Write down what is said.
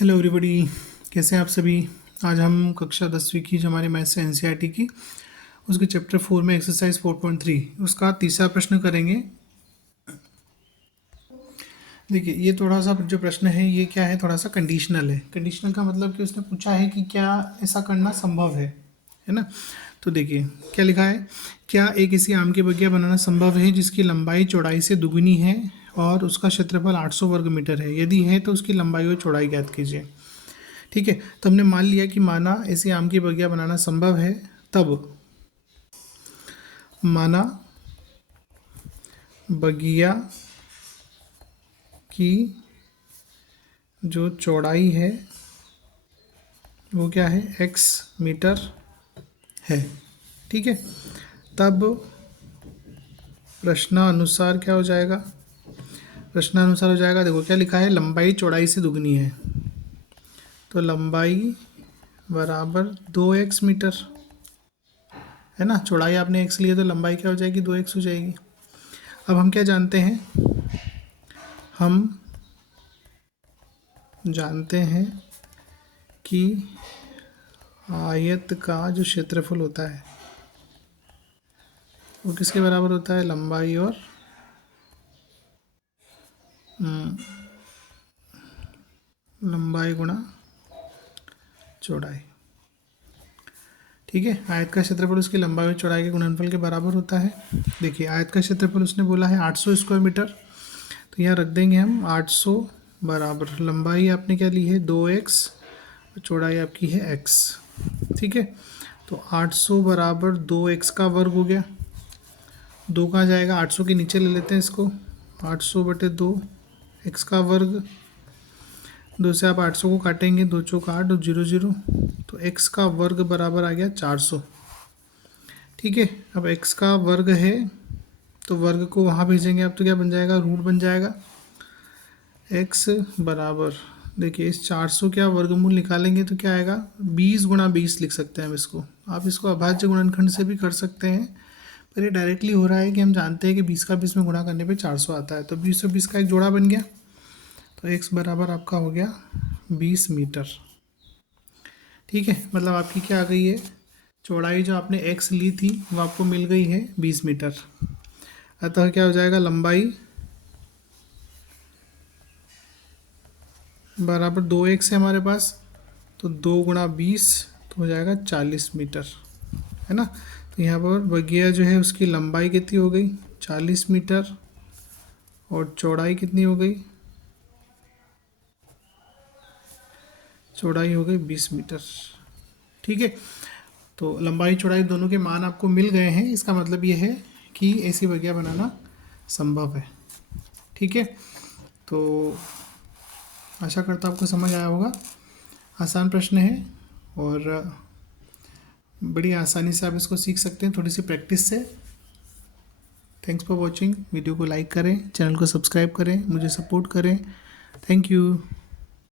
Hello everybody, कैसे हैं आप सभी। आज हम कक्षा 10वीं की जो हमारी मैथ्स है एनसीईआरटी की, उसके चैप्टर 4 में एक्सरसाइज 4.3 उसका तीसरा प्रश्न करेंगे। देखिए, ये थोड़ा सा जो प्रश्न है ये क्या है, थोड़ा सा कंडीशनल है। कंडीशनल का मतलब कि उसने पूछा है कि क्या ऐसा करना संभव है ना। तो देखिए क्या लिखा है, क्या एक इसी आम के बगिया बनाना संभव है जिसकी लंबाई चौड़ाई से दुगुनी है और उसका क्षेत्रफल 800 वर्ग मीटर है। यदि है तो उसकी लंबाई और चौड़ाई ज्ञात कीजिए। ठीक है, तो हमने मान लिया कि माना ऐसे आम की बगिया बनाना संभव है। तब माना बगिया की जो चौड़ाई है वो क्या है, x मीटर है। ठीक है, तब प्रश्नानुसार क्या हो जाएगा, प्रश्नानुसार हो जाएगा। देखो क्या लिखा है, लंबाई चौड़ाई से दुगनी है, तो लंबाई बराबर 2x मीटर है ना। चौड़ाई आपने x लिया तो लंबाई क्या हो जाएगी, 2x हो जाएगी। अब हम क्या जानते हैं, हम जानते हैं कि आयत का जो क्षेत्रफल होता है वो किसके बराबर होता है, लंबाई और लंबाई गुणा चौड़ाई। ठीक है, आयत का क्षेत्रफल उसकी लंबाई और चौड़ाई के गुणनफल के बराबर होता है। देखिए आयत का क्षेत्रफल उसने बोला है 800 स्क्वायर मीटर, तो यहाँ रख देंगे हम 800 बराबर लंबाई आपने क्या ली है 2x और चौड़ाई आपकी है x। ठीक है, तो 800 बराबर 2x का वर्ग हो गया। 2 कहाँ जाएगा, 800 के नीचे ले लेते हैं इसको, 800 बटे 2 x का वर्ग। 2 से आप 800 को काटेंगे, 2 चौक 8 और 0 0, तो x का वर्ग बराबर आ गया 400। ठीक है, अब x का वर्ग है तो वर्ग को वहाँ भेजेंगे आप, तो क्या बन जाएगा, रूट बन जाएगा। x बराबर, देखिए इस 400 क्या वर्गमूल निकालेंगे तो क्या आएगा, 20 गुणा 20 लिख सकते हैं हम इसको। आप इसको अभाज्य गुणनखंड से भी कर सकते हैं, पर ये डायरेक्टली हो रहा है कि हम जानते हैं कि 20 का 20 में गुणा करने पे 400 आता है, तो 20 और 20 का एक जोड़ा बन गया, तो x बराबर आपका हो गया 20 मीटर। ठीक है, मतलब आपकी क्या आ गई है, चौड़ाई जो आपने x ली थी वो आपको मिल गई है 20 मीटर। अतः क्या हो जाएगा, लंबाई बराबर 2x है हमारे पास, तो 2 गुणा 20 तो हो जाएगा 40 मीटर, है ना। तो यहाँ पर बगिया जो है उसकी लंबाई कितनी हो गई, 40 मीटर, और चौड़ाई कितनी हो गई, चौड़ाई हो गई 20 मीटर। ठीक है, तो लंबाई चौड़ाई दोनों के मान आपको मिल गए हैं, इसका मतलब ये है कि ऐसी बगिया बनाना संभव है। ठीक है, तो आशा करता हूँ आपको समझ आया होगा। आसान प्रश्न है और बड़ी आसानी से आप इसको सीख सकते हैं थोड़ी सी प्रैक्टिस से। Thanks for watching. वीडियो को लाइक करें, चैनल को सब्सक्राइब करें, मुझे सपोर्ट करें। Thank you.